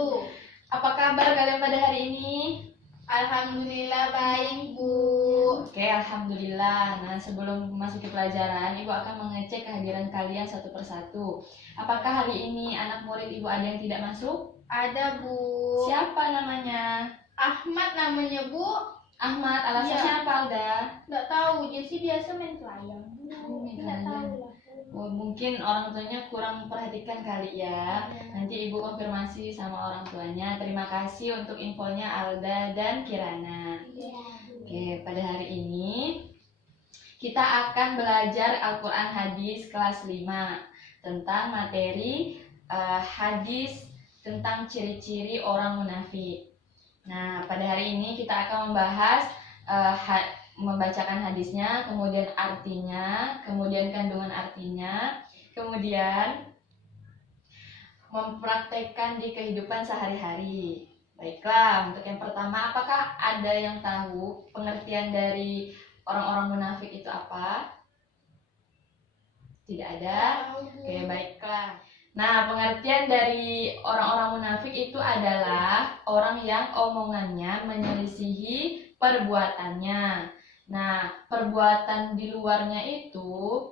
wabarakatuh. Apa kabar kalian pada hari ini? Alhamdulillah baik, Bu. Oke, alhamdulillah. Nah, sebelum masuk ke pelajaran, Ibu akan mengecek kehadiran kalian satu persatu. Apakah hari ini anak murid Ibu ada yang tidak masuk? Ada, Bu. Siapa namanya? Ahmad namanya, Bu. Ahmad, alasannya apa, Alda? Nggak tahu, Jesse biasa main pelayang. Main Nggak pelayang. tahu lah. Oh, mungkin orang tuanya kurang memperhatikan kali ya. Nanti Ibu konfirmasi sama orang tuanya. Terima kasih untuk infonya Alda dan Kirana. Iya, Bu. Oke, pada hari ini kita akan belajar Al-Quran Hadis kelas 5 tentang materi hadis tentang ciri-ciri orang munafik. Nah, pada hari ini kita akan membahas membacakan hadisnya, kemudian artinya, kemudian kandungan artinya, kemudian mempraktekkan di kehidupan sehari-hari. Baiklah, untuk yang pertama, apakah ada yang tahu pengertian dari orang-orang munafik itu apa? Tidak ada? Oke, baiklah. Nah, pengertian dari orang-orang munafik itu adalah orang yang omongannya menyelisihi perbuatannya. Nah, perbuatan di luarnya itu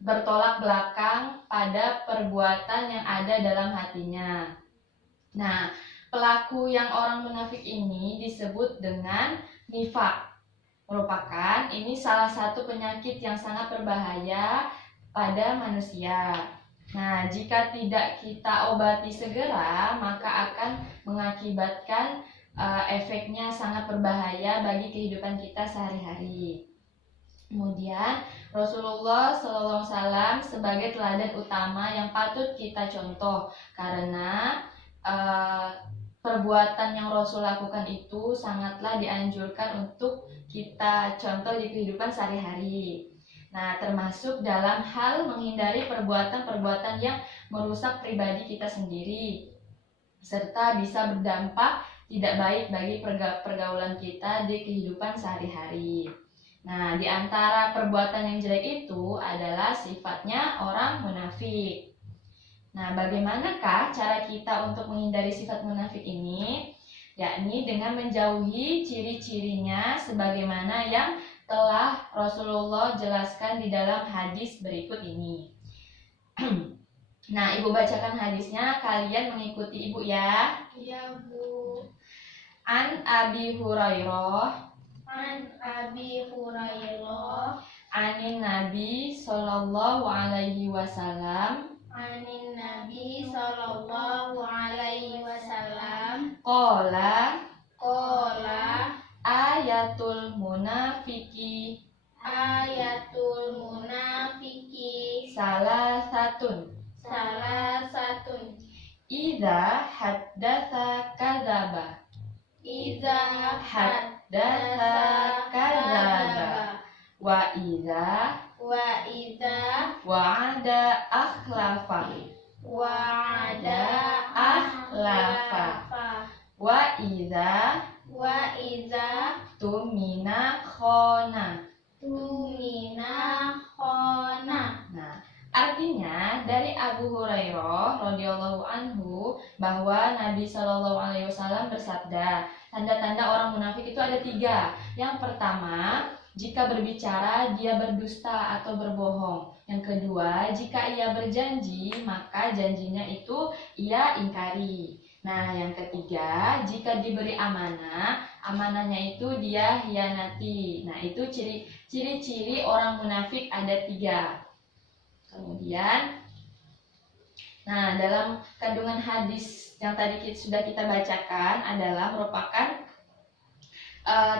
bertolak belakang pada perbuatan yang ada dalam hatinya. Nah, pelaku yang orang munafik ini disebut dengan nifak. Merupakan ini salah satu penyakit yang sangat berbahaya pada manusia. Nah, jika tidak kita obati segera, maka akan mengakibatkan efeknya sangat berbahaya bagi kehidupan kita sehari-hari. Kemudian Rasulullah SAW sebagai teladan utama yang patut kita contoh karena perbuatan yang Rasul lakukan itu sangatlah dianjurkan untuk kita contoh di kehidupan sehari-hari. Nah, termasuk dalam hal menghindari perbuatan-perbuatan yang merusak pribadi kita sendiri serta bisa berdampak tidak baik bagi pergaulan kita di kehidupan sehari-hari. Nah, di antara perbuatan yang jelek itu adalah sifatnya orang munafik. Nah, bagaimanakah cara kita untuk menghindari sifat munafik ini? Yakni dengan menjauhi ciri-cirinya sebagaimana yang telah Rasulullah jelaskan di dalam hadis berikut ini. Nah, Ibu bacakan hadisnya, kalian mengikuti Ibu ya. Iya, Bu. An Abi Hurairah Anin Nabi Sallallahu Alaihi Wasallam Anin Nabi Sallallahu Alaihi Wasallam. Qala Ayatul munafiki munafiki salah satun Idza haddatsa kadzaba Iza haddatsa kadzaba wa idza wa'ada akhlafa wa'ada akhlafa wa idza tumina khona. Nah, artinya dari Abu Hurairah radhiyallahu anhu bahwa Nabi Shallallahu Alaihi Wasallam bersabda, tanda-tanda orang munafik itu ada 3. Yang pertama, jika berbicara dia berdusta atau berbohong. Yang kedua, jika ia berjanji maka janjinya itu ia ingkari. Nah, yang ketiga, jika diberi amanah, amanahnya itu dia hianati. Nah, itu ciri-ciri orang munafik ada 3. Kemudian, nah, dalam kandungan hadis yang tadi sudah kita bacakan adalah merupakan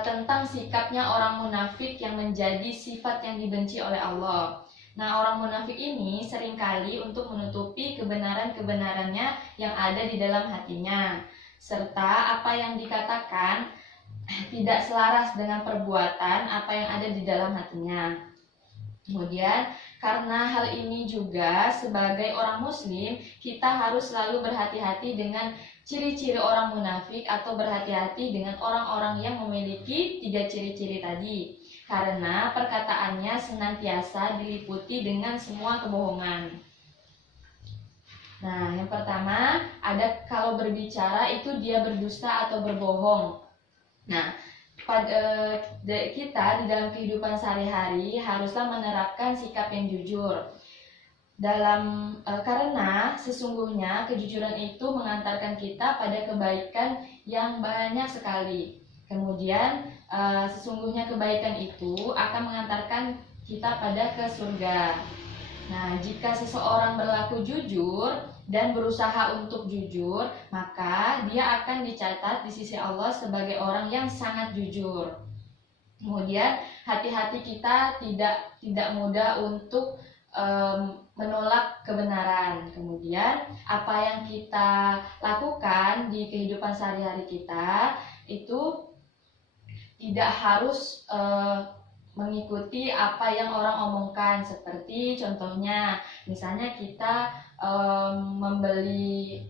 tentang sikapnya orang munafik yang menjadi sifat yang dibenci oleh Allah. Nah, orang munafik ini seringkali untuk menutupi kebenaran-kebenarannya yang ada di dalam hatinya, serta apa yang dikatakan tidak selaras dengan perbuatan apa yang ada di dalam hatinya. Kemudian, karena hal ini juga sebagai orang muslim, kita harus selalu berhati-hati dengan ciri-ciri orang munafik atau berhati-hati dengan orang-orang yang memiliki 3 ciri-ciri tadi. Karena perkataannya senantiasa diliputi dengan semua kebohongan. Nah, yang pertama ada kalau berbicara itu dia berdusta atau berbohong. Nah, kita di dalam kehidupan sehari-hari haruslah menerapkan sikap yang jujur. Karena sesungguhnya kejujuran itu mengantarkan kita pada kebaikan yang banyak sekali. Kemudian sesungguhnya kebaikan itu akan mengantarkan kita pada ke surga. Nah, jika seseorang berlaku jujur dan berusaha untuk jujur, maka dia akan dicatat di sisi Allah sebagai orang yang sangat jujur. Kemudian hati-hati kita tidak mudah untuk menolak kebenaran. Kemudian apa yang kita lakukan di kehidupan sehari-hari kita itu tidak harus mengikuti apa yang orang omongkan. Seperti contohnya, misalnya kita membeli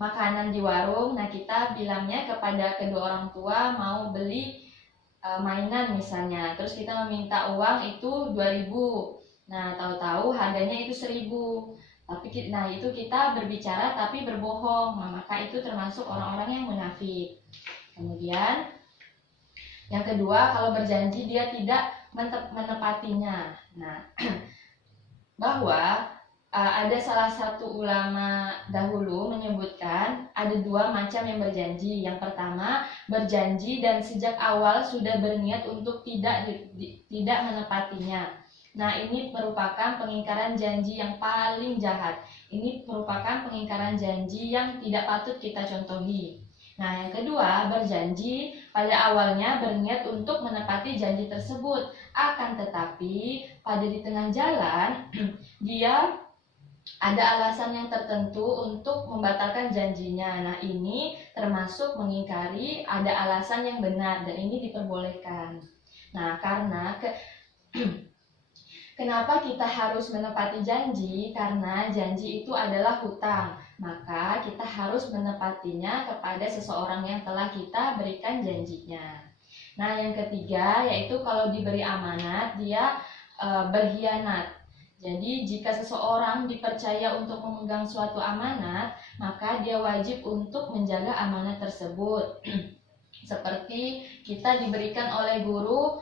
makanan di warung. Nah, kita bilangnya kepada kedua orang tua mau beli mainan misalnya. Terus kita meminta uang itu 2.000. Nah, tahu-tahu harganya itu 1.000. Nah, itu kita berbicara tapi berbohong. Nah, maka itu termasuk orang-orang yang munafik. Kemudian yang kedua, kalau berjanji dia tidak menepatinya. Nah, bahwa ada salah satu ulama dahulu menyebutkan ada 2 macam yang berjanji. Yang pertama, berjanji dan sejak awal sudah berniat untuk tidak menepatinya. Nah, ini merupakan pengingkaran janji yang paling jahat. Ini merupakan pengingkaran janji yang tidak patut kita contohi. Nah, yang kedua, berjanji pada awalnya berniat untuk menepati janji tersebut. Akan tetapi, pada di tengah jalan, dia ada alasan yang tertentu untuk membatalkan janjinya. Nah, ini termasuk mengingkari ada alasan yang benar dan ini diperbolehkan. Nah, karena kenapa kita harus menepati janji? Karena janji itu adalah hutang. Maka kita harus menepatinya kepada seseorang yang telah kita berikan janjinya. Nah, yang ketiga yaitu kalau diberi amanat dia berkhianat. Jadi jika seseorang dipercaya untuk memegang suatu amanat, maka dia wajib untuk menjaga amanat tersebut. Seperti kita diberikan oleh guru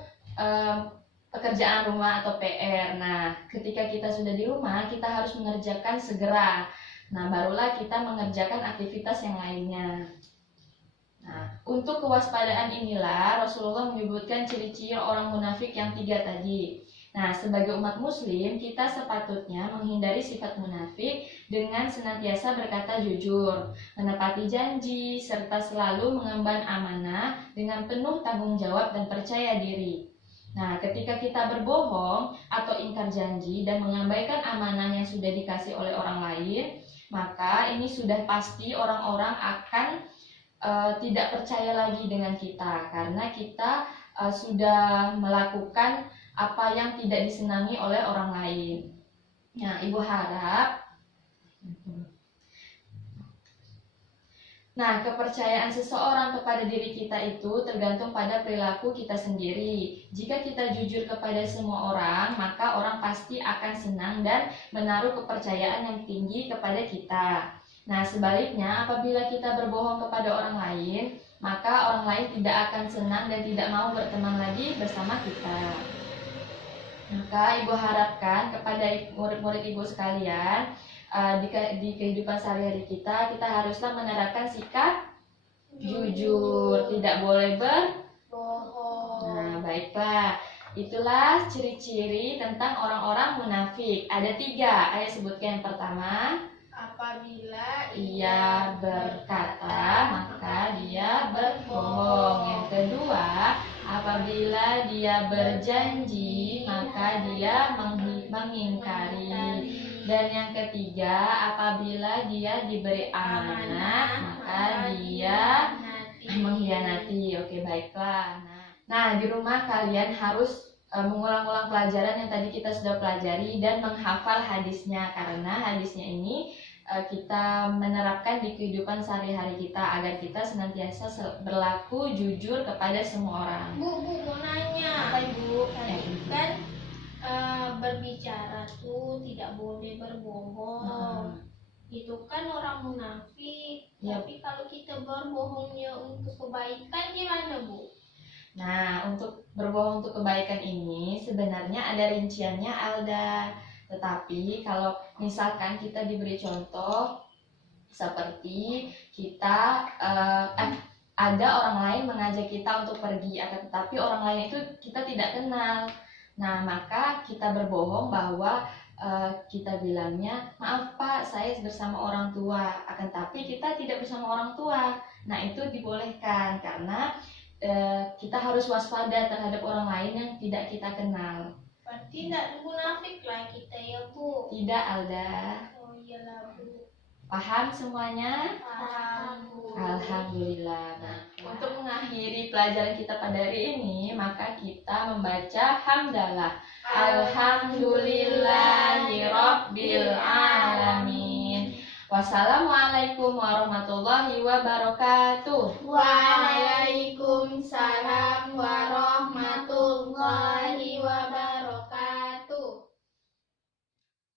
pekerjaan rumah atau PR. Nah, ketika kita sudah di rumah, kita harus mengerjakan segera. Nah, barulah kita mengerjakan aktivitas yang lainnya. Nah, untuk kewaspadaan inilah Rasulullah menyebutkan ciri-ciri orang munafik yang 3 tadi. Nah, sebagai umat muslim, kita sepatutnya menghindari sifat munafik dengan senantiasa berkata jujur, menepati janji, serta selalu mengemban amanah dengan penuh tanggung jawab dan percaya diri. Nah, ketika kita berbohong atau ingkar janji dan mengabaikan amanah yang sudah dikasih oleh orang lain, maka ini sudah pasti orang-orang akan tidak percaya lagi dengan kita karena kita sudah melakukan apa yang tidak disenangi oleh orang lain. Nah, Ibu harap kepercayaan seseorang kepada diri kita itu tergantung pada perilaku kita sendiri. Jika kita jujur kepada semua orang, maka orang pasti akan senang dan menaruh kepercayaan yang tinggi kepada kita. Nah, sebaliknya apabila kita berbohong kepada orang lain, maka orang lain tidak akan senang dan tidak mau berteman lagi bersama kita. Maka Ibu harapkan kepada murid-murid Ibu sekalian, di kehidupan sehari-hari kita haruslah menerapkan sikap jujur, tidak boleh berbohong. Nah, baiklah, itulah ciri-ciri tentang orang-orang munafik. Ada 3, Ayah sebutkan. Yang pertama, apabila ia berkata maka dia berbohong. Yang kedua, apabila dia berjanji maka dia mengingkari. Dan yang ketiga, apabila dia diberi amanat maka dia mengkhianati. Oke, baiklah. Nah, di rumah kalian harus mengulang-ulang pelajaran yang tadi kita sudah pelajari dan menghafal hadisnya, karena hadisnya ini kita menerapkan di kehidupan sehari-hari kita agar kita senantiasa berlaku jujur kepada semua orang. Bu mau nanya. Apa, Ibu? Tadi kan berbicara tuh tidak boleh berbohong. Itu kan orang munafik. Ya. Tapi kalau kita berbohongnya untuk kebaikan gimana, Bu? Nah, untuk berbohong untuk kebaikan ini sebenarnya ada rinciannya, Alda. Tetapi kalau misalkan kita diberi contoh seperti kita ada orang lain mengajak kita untuk pergi, akan tetapi orang lain itu kita tidak kenal. Nah, maka kita berbohong bahwa kita bilangnya, maaf Pak, saya bersama orang tua, akan tapi kita tidak bersama orang tua. Nah, itu dibolehkan karena kita harus waspada terhadap orang lain yang tidak kita kenal. Berarti tidak munafik lah kita ya, Bu. Tidak, Alda. Oh iyalah, Bu. Paham semuanya? Paham, Bu. Alhamdulillah. Nah, untuk mengakhiri pelajaran kita pada hari ini, maka kita membaca hamdalah. Alhamdulillahirabbil alamin. Wassalamualaikum warahmatullahi wabarakatuh. Waalaikumsalam.